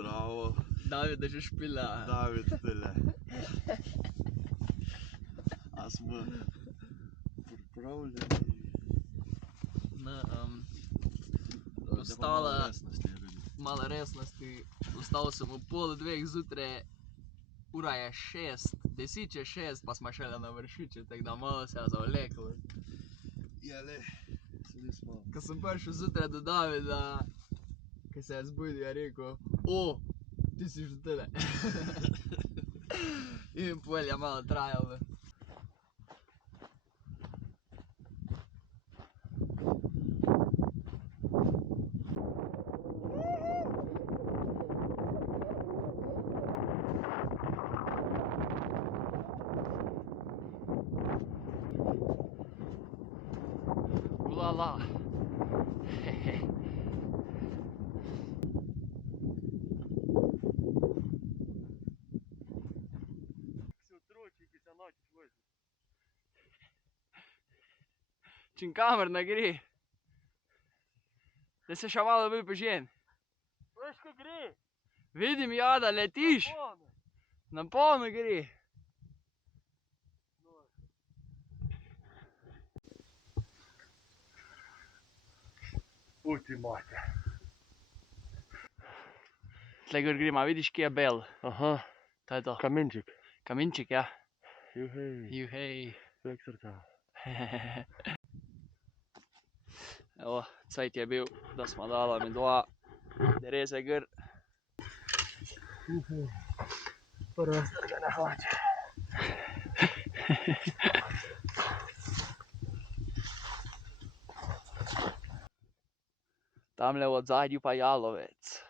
Zdravo. David že špila. David tele. A smo pripravljeni? Ostala malo resnosti. Ostal sem ob 1:30 zjutraj. Ura je 6, 10:06, pa smo šele na Vršiču, tako da malo se je zavleklo. Jele, sedi smo. Ko sem prišel zjutraj do Davida, ko se je zbudil, je rekel: "O, ti si že tele." In pol je malo trajalo. Ulala. Si otroci, ki se naučiš voziti. Čim kamer ne gre. Da se še malo bolj požen. Veš, ko gre? Vidim, ja, da letiš. Na polno gre. Uti mate. Tle gor gremo, vidiš, kje je bel. Aha, To je to. kamenček. Kamenček, ja. Juhej, Juhej. prek srca. Evo, cajt je bil, da smo dala mi dva dereze gor. Juhej, prva strgana hlača. Tamle v odzadju pa jalovec.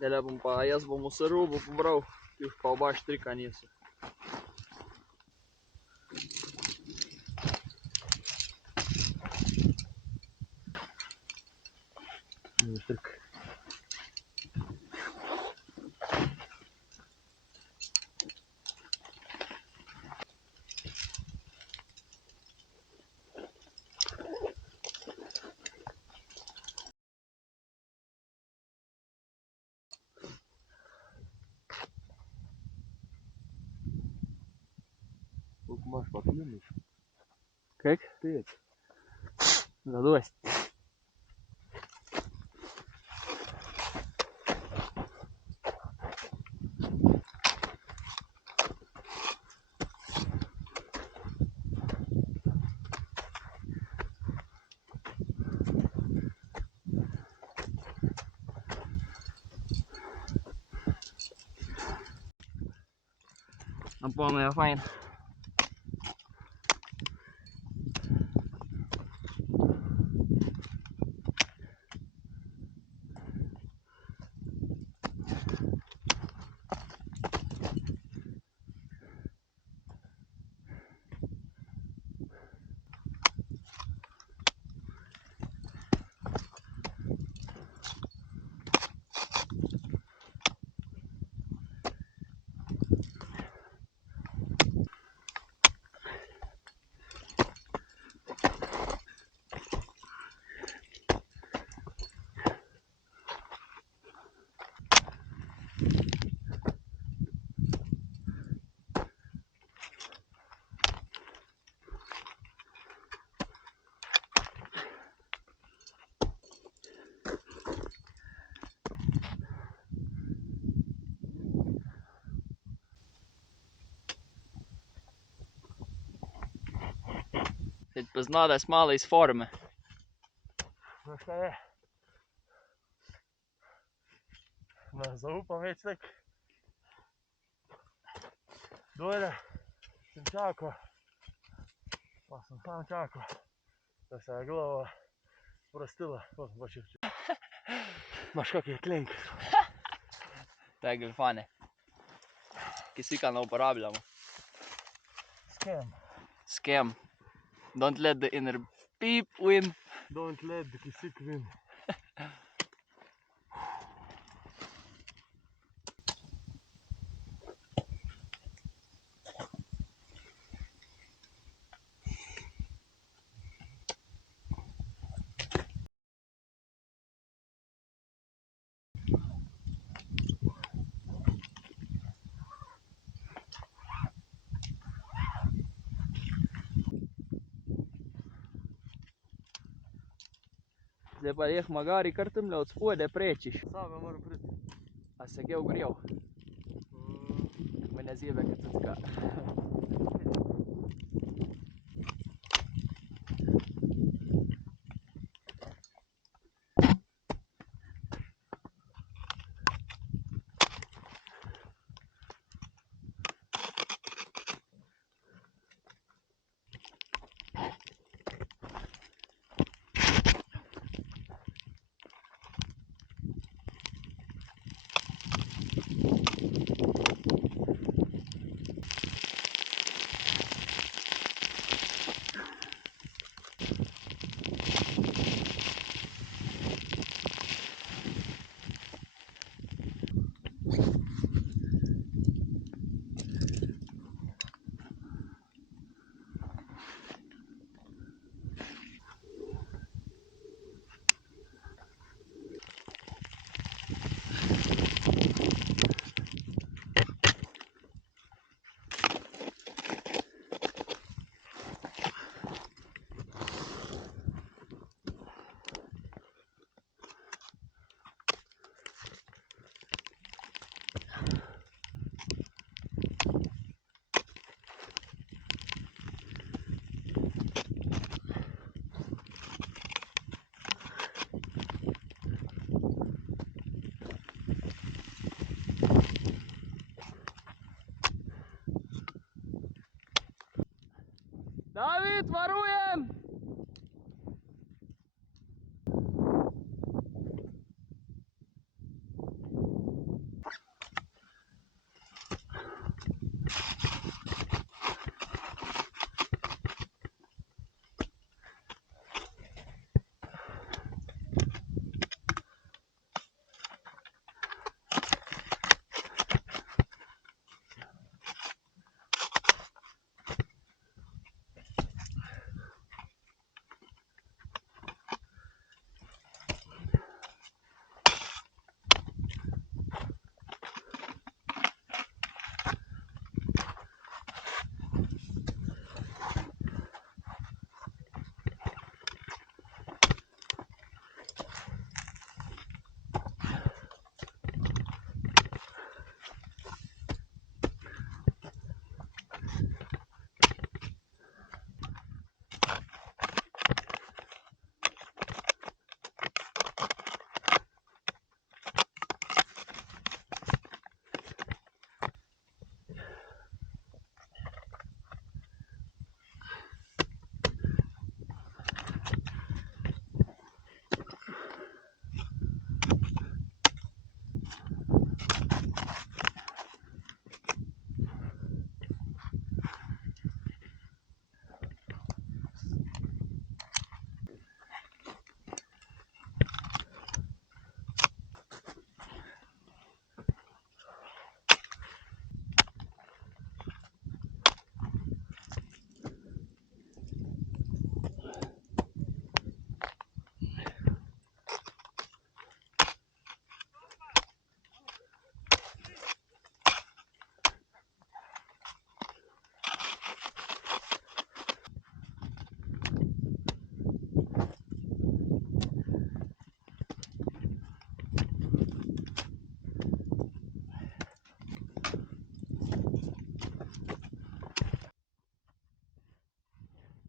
Dele bom pa, jaz bom vse robo pobral, ti pa oba štrika niso. Štrk. Koliko imaš pa pijemiš? Kak? 5. Zadost. Na polno je fajn. Se ti pozna, da si malo iz forme. Znaš kaj je? Ne zaupam več tak. Dole sem čakal, pa sem sam čakal, da se je glava sprostila. Imaš kak je klenk. To je glifane. Kisika ne uporabljamo. Scam. Scam. Don't let the inner peep win. Don't let the kisik win. Zdaj pa jih magari kar temle od spode prečiš. Same moram priti. A se kje ogrel? Me ne zjebe, kad tucka. David, varujem!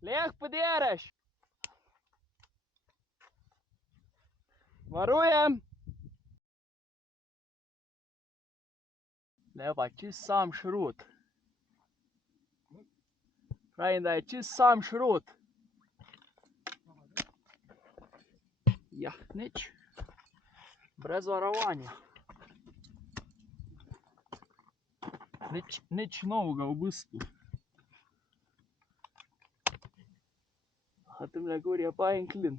Leh podereš! Varujem! Le pa čist sam šrut. Pravim, da je čist sam šrut. Ja, nič. Brez varovanja. Nič novega v bistvu. A temle gor je pa en klin.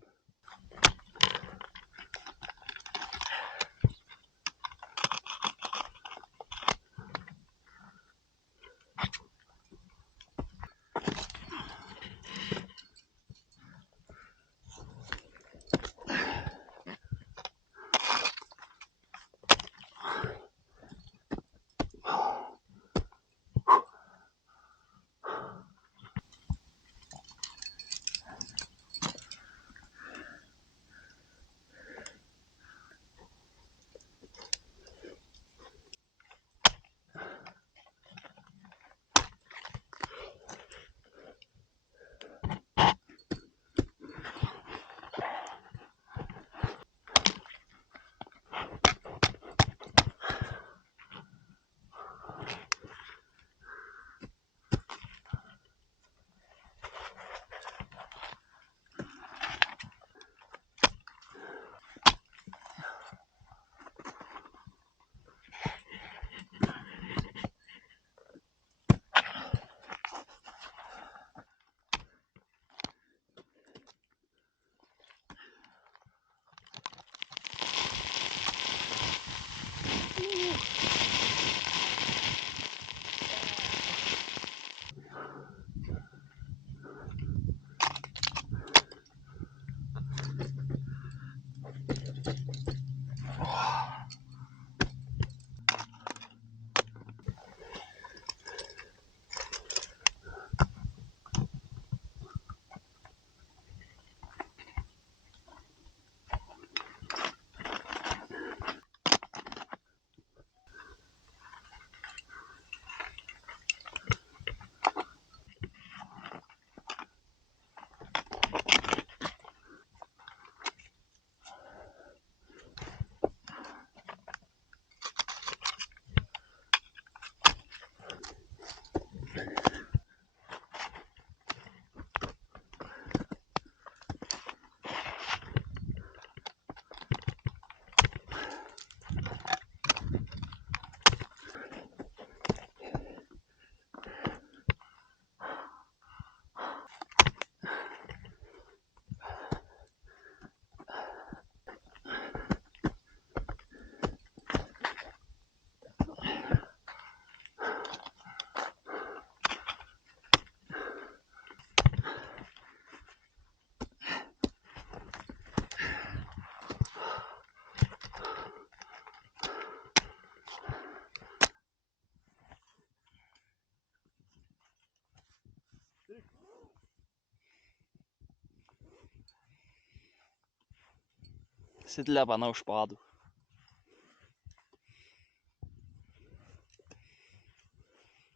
Si tle pa na ušpadu.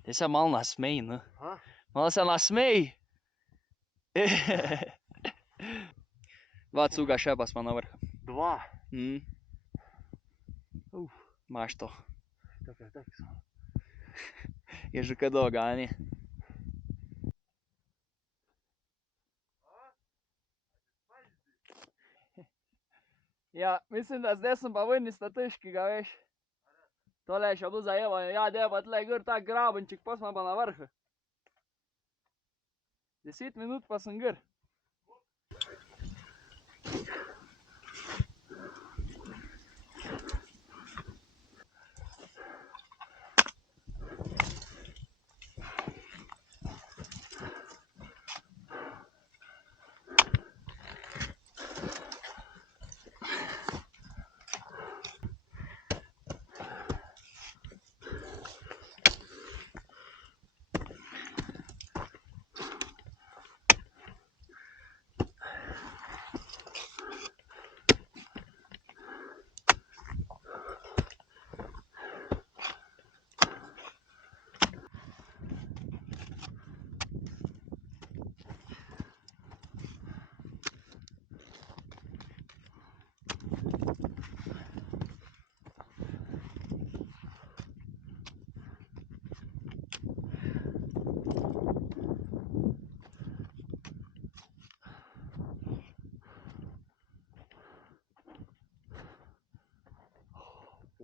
Ti se malo nasmej, ne? Malo se nasmej! Dva cuga še pa smo na vrhu. Dva. Imaš to. Tak samo. Je že kaj dolga, a ni? Ja, mislim, da zdaj sem pa ven iz statiškega, veš. Tole je še bilo zajevanje, ja, dej pa tle gor tak grabenček, pa smo pa na vrhu. 10 minut pa sem gor.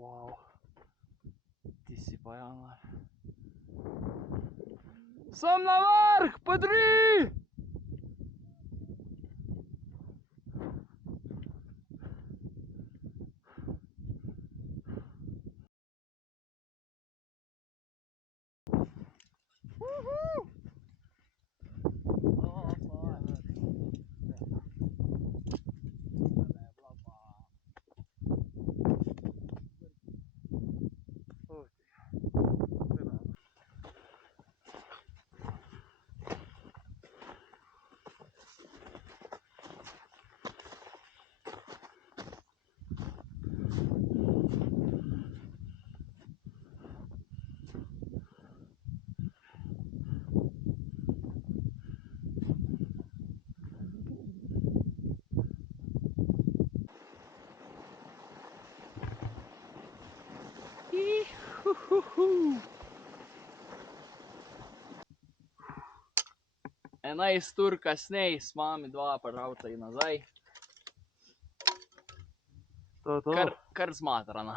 Wow, ti si pa januar. Sem na vrh, podri! Enajst ur kasneje s mami dva pravca in nazaj. To je to. Kar zmatrano.